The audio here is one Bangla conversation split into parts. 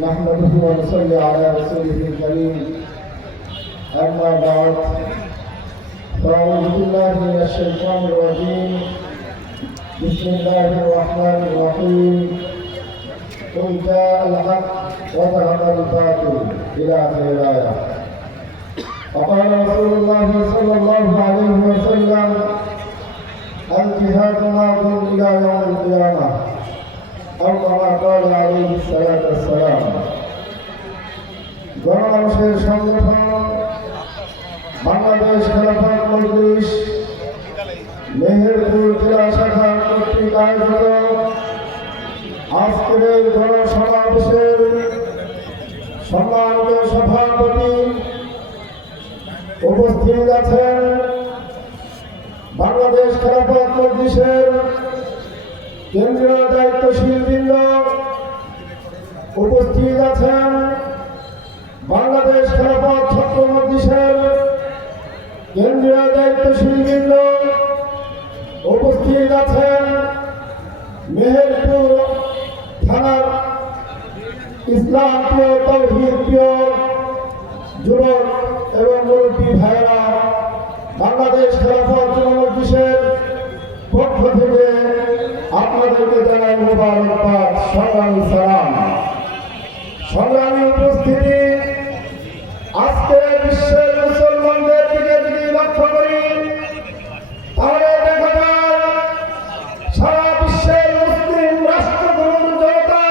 نحمده ونصلي على رسوله الكريم أما بعد فأعوذ بالله من الشيطان الرجيم بسم الله الرحمن الرحيم قل جاء الحق وذهب الباطل إلى آخر الآية. وقال رسول الله صلى الله عليه وسلم الجهاد ماض إلى يوم القيامة أو كما قال عليه الصلاة والسلام. গণমানুষের সংগঠন বাংলাদেশ খেলাফত মজলিস মেহেরপুর জেলা শাখা কর্তৃক আয়োজিত আজকের এই গণসমাবেশের সম্মানিত সভাপতি উপস্থিত আছেন বাংলাদেশ খেলাফত মজলিসের কেন্দ্রীয় দায়িত্বশীল বৃন্দ, উপস্থিত আছেন বাংলাদেশ খেলাফত ছাত্র মজলিসের কেন্দ্রীয় দায়িত্বশীল বৃন্দ, উপস্থিত আছেন মেহেরপুর থানার ইসলাম প্রিয় তৌহিদ প্রিয় যুবক এবং মুরব্বী ভাইয়েরা, বাংলাদেশ খেলাফত মজলিসের পক্ষ থেকে আপনাদেরকে জানাই মোবারকবাদ, সংগ্রামী সালাম। সংগ্রামী উপস্থিতি, আজকে বিশ্বের মুসলমানদের দিকে যদি লক্ষ্য করি তাহলে দেখা যায় সারা বিশ্বের মুসলিম রাষ্ট্রগুলোর জনতা,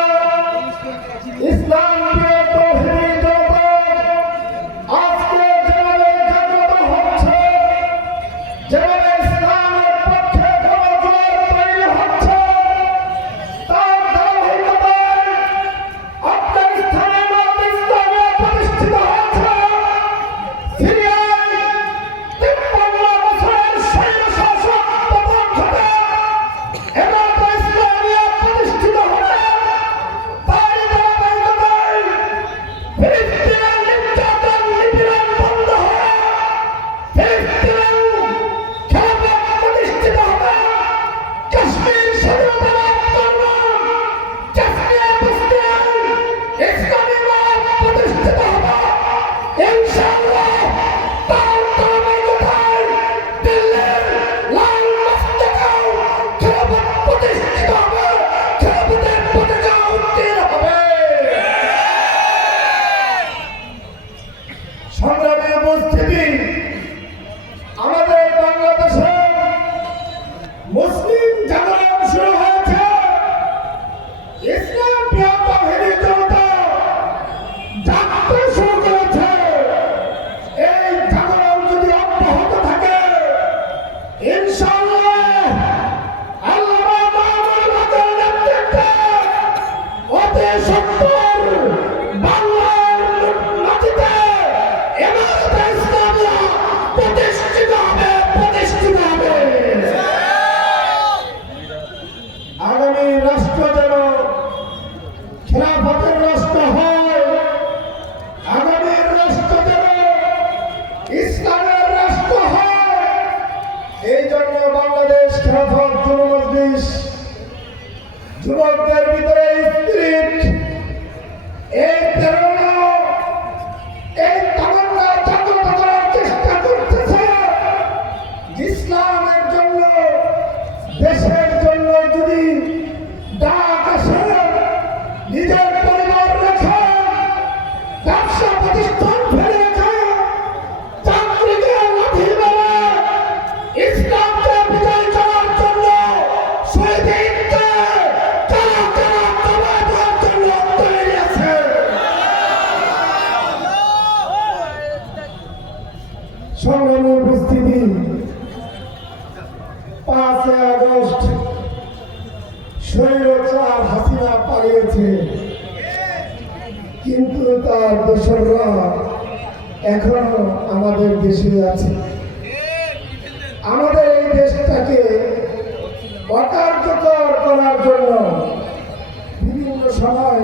ইসলাম প্রিয় তৌহিদি জনতা আজকে যেভাবে জাগ্রত হচ্ছে, যেভাবে ইসলামের পক্ষে গণজোয়ার তৈরি হচ্ছে, তার ধারাবাহিকতায় আফগানিস্তানে ইসলামে প্রতিষ্ঠিত হয়েছে, সিরিয়ায় 53 বছরের স্বৈরশাসক পতন ঘটে এমারতে ইসলামিয়া প্রতিষ্ঠিত হচ্ছে, তাই ধারাবাহিকতায় ফিলিস্তিনের নির্যাতন নিপীড়ন বন্ধ হয়ে ফিলিস্তিনেও খেলাফত প্রতিষ্ঠিত হবে, কাশ্মীর স্বাধীনতা লাভ করবে, কাশ্মীর বস্তিয়ায় ইসলামিবাদ প্রতিষ্ঠিত হবে ইনশাআল্লাহ। তার ধারাবাহিকতায় দিল্লির লাল মসজিদেও খেলাফত প্রতিষ্ঠিত হবে, খেলাফতের পতাকা উত্তীর্ণ হবে। সংগ্রামী উপস্থিতি, আমাদের বাংলাদেশে মুসলিম জাগরণ শুরু হয়েছে, ইসলাম প্রিয় তৌহিদি জনতা জাগতে শুরু করেছে। এই জাগরণ যদি অব্যাহত থাকে ইনশাআল্লাহ আল্লামা মামুনুল হকের নেতৃত্বে অতি সত্বর বাংলার মাটিতে ইমারতে ইসলামিয়া প্রতিষ্ঠিত হবে, প্রতিষ্ঠিত হবে। আগামী রাষ্ট্র যেন খেলাফতের রাষ্ট্র হয়, আগামী রাষ্ট্র যেন ইসলামের রাষ্ট্র হয়, এই জন্য বাংলাদেশ খেলাফত যুব মজলিস যুবকদের ভিতরে স্পিরিট, এই প্রেরণা, এই তামান্না জাগ্রত করার চেষ্টা করতেছে। ইসলামের জন্য, দেশের জন্য যদি ডাক আসে, নিজের পরিবার রেখে, ব্যবসা প্রতিষ্ঠান ফেলে রেখে, চাকরিকে লাঠি মেরে ইসলামকে বিজয় করার জন্য শহীদ ঈদকে যারা যারা জমা দেওয়ার জন্য তৈরি আছে। সংগ্রামী উপস্থিতি, 5 আগস্ট স্বৈরাচার হাসিনা পালিয়েছে, কিন্তু তার দোসররা এখনো আমাদের দেশে আছে। আমাদের এই দেশটাকে অকার্যকর করার জন্য বিভিন্ন সময়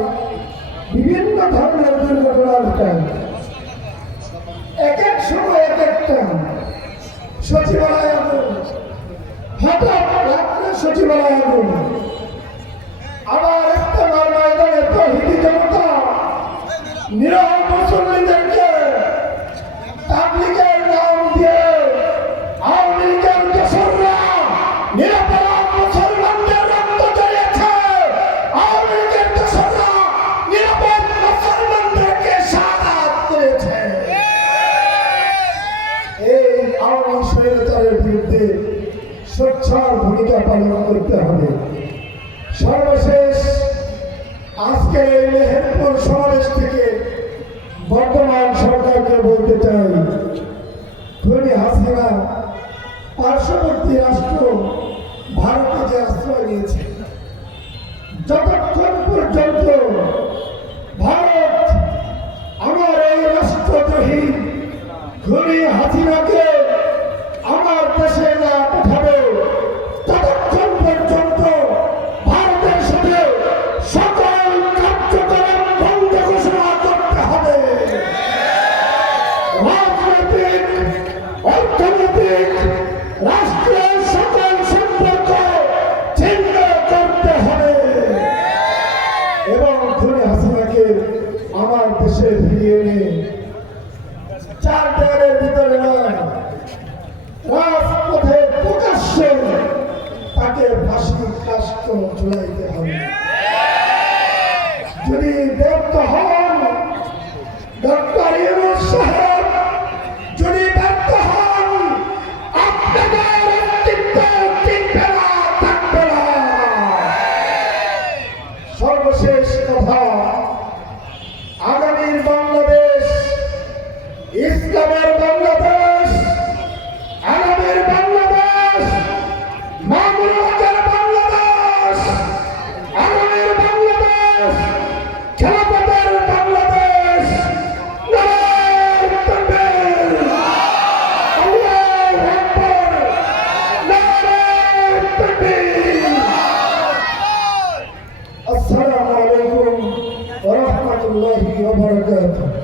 বিভিন্ন ধরনের দুর্ঘটনা ঘটায়, এক এক সময় এক একটা সচিবালয় আগুন, হঠাৎ রাত্রে সচিবালয় আগুন, আবার ইস্তেমার ময়দানে তৌহিদি জনতা আজকের এই মেহেরপুর সমাবেশ থেকে বর্তমান সরকারকে বলতে চাই, খুনি হাসিনা পার্শ্ববর্তী রাষ্ট্র ভারতে যে আশ্রয় নিয়েছে, যতক্ষণ পর্যন্ত ভারত আমার এই রাষ্ট্রদ্রোহী খুনি হাসিনাকে আমার দেশে না পাঠাবে, ততক্ষণ পর্যন্ত ভারতের সাথে সকল কার্যক্রম বন্ধ ঘোষণা করতে হবে। রাজনৈতিক, অর্থনৈতিক, রাষ্ট্রীয় সকল সম্পর্ক ছিন্ন করতে হবে এবং খুনি হাসিনাকে আমার দেশে ফিরিয়ে নিয়ে চার দেয়ালের ভিতরে নয়, রাজপথে প্রকাশ্যে তাকে ফাঁসির কাষ্ঠ ঝুলাইতে হবে। যদি ব্যর্থ হন ডক্টর ইউনূস সাহেব, যদি ব্যর্থ হন, আপনাদের অস্তিত্ব টিকবে না, থাকবে না। সর্বশেষ কথা, আগামীর বাংলাদেশ ইসলামের বাংলাদেশ, আগামীর বাংলাদেশ মামুনুলের বাংলাদেশ, আগামীর বাংলাদেশ খেলাফতের বাংলাদেশ। নারায়ে তাকবীর, আল্লাহু আকবার, নারায়ে তাকবীর। আসসালামু আলাইকুম ওয়া রাহমাতুল্লাহি ওয়া বারাকাতুহু।